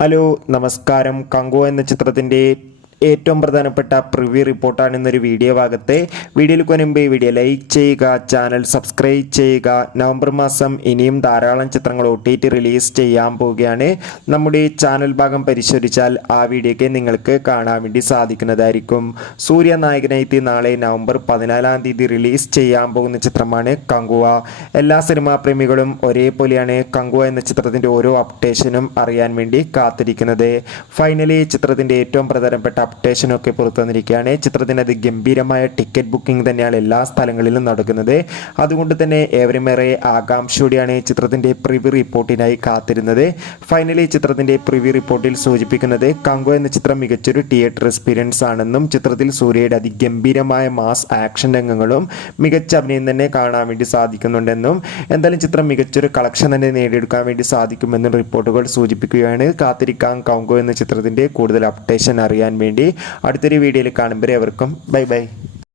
Hello നമസ്കാരം. കങ്കോ എന്ന ചിത്രത്തിൻ്റെ ഏറ്റവും പ്രധാനപ്പെട്ട പ്രിവ്യൂ റിപ്പോർട്ടാണ് ഇന്നൊരു വീഡിയോ ഭാഗത്തെ. വീഡിയോയിൽ മുൻപ് വീഡിയോ ലൈക്ക് ചെയ്യുക, ചാനൽ സബ്സ്ക്രൈബ് ചെയ്യുക. നവംബർ മാസം ഇനിയും ധാരാളം ചിത്രങ്ങൾ OTT റിലീസ് ചെയ്യാൻ പോവുകയാണ്. നമ്മുടെ ചാനൽ ഭാഗം പരിശോധിച്ചാൽ ആ വീഡിയോയ്ക്ക് നിങ്ങൾക്ക് കാണാൻ വേണ്ടി സാധിക്കുന്നതായിരിക്കും. സൂര്യ നായകനായി നാളെ നവംബർ 14-ാം തീയതി റിലീസ് ചെയ്യാൻ പോകുന്ന ചിത്രമാണ് കങ്കുവ. എല്ലാ സിനിമാ പ്രേമികളും ഒരേപോലെയാണ് കങ്കുവ എന്ന ചിത്രത്തിൻ്റെ ഓരോ അപ്ഡേഷനും അറിയാൻ വേണ്ടി കാത്തിരിക്കുന്നത്. ഫൈനലി ചിത്രത്തിൻ്റെ ഏറ്റവും പ്രധാനപ്പെട്ട അപ്ഡേഷനൊക്കെ പുറത്തു വന്നിരിക്കുകയാണ്. ചിത്രത്തിന് ഗംഭീരമായ ടിക്കറ്റ് ബുക്കിംഗ് തന്നെയാണ് എല്ലാ സ്ഥലങ്ങളിലും നടക്കുന്നത്. അതുകൊണ്ട് തന്നെ ഏവരുമേറെ ആകാംക്ഷയോടെയാണ് ചിത്രത്തിൻ്റെ പ്രിവ്യൂ റിപ്പോർട്ടിനായി കാത്തിരുന്നത്. ഫൈനലി ചിത്രത്തിൻ്റെ പ്രിവ്യൂ റിപ്പോർട്ടിൽ സൂചിപ്പിക്കുന്നത് കങ്കോ എന്ന ചിത്രം മികച്ചൊരു തിയേറ്റർ എക്സ്പീരിയൻസ് ആണെന്നും ചിത്രത്തിൽ സൂര്യയുടെ അതിഗംഭീരമായ മാസ് ആക്ഷൻ രംഗങ്ങളും മികച്ച അഭിനയം തന്നെ കാണാൻ വേണ്ടി സാധിക്കുന്നുണ്ടെന്നും എന്തായാലും ചിത്രം മികച്ചൊരു കളക്ഷൻ തന്നെ നേടിയെടുക്കാൻ വേണ്ടി സാധിക്കുമെന്നും റിപ്പോർട്ടുകൾ സൂചിപ്പിക്കുകയാണ്. കാത്തിരിക്കാം കങ്കോ എന്ന ചിത്രത്തിൻ്റെ കൂടുതൽ അപ്ഡേഷൻ അറിയാൻ വേണ്ടി. അടുത്തൊരു വീഡിയോയിൽ കാണുമ്പോൾ അവർക്കും ബൈ ബൈ.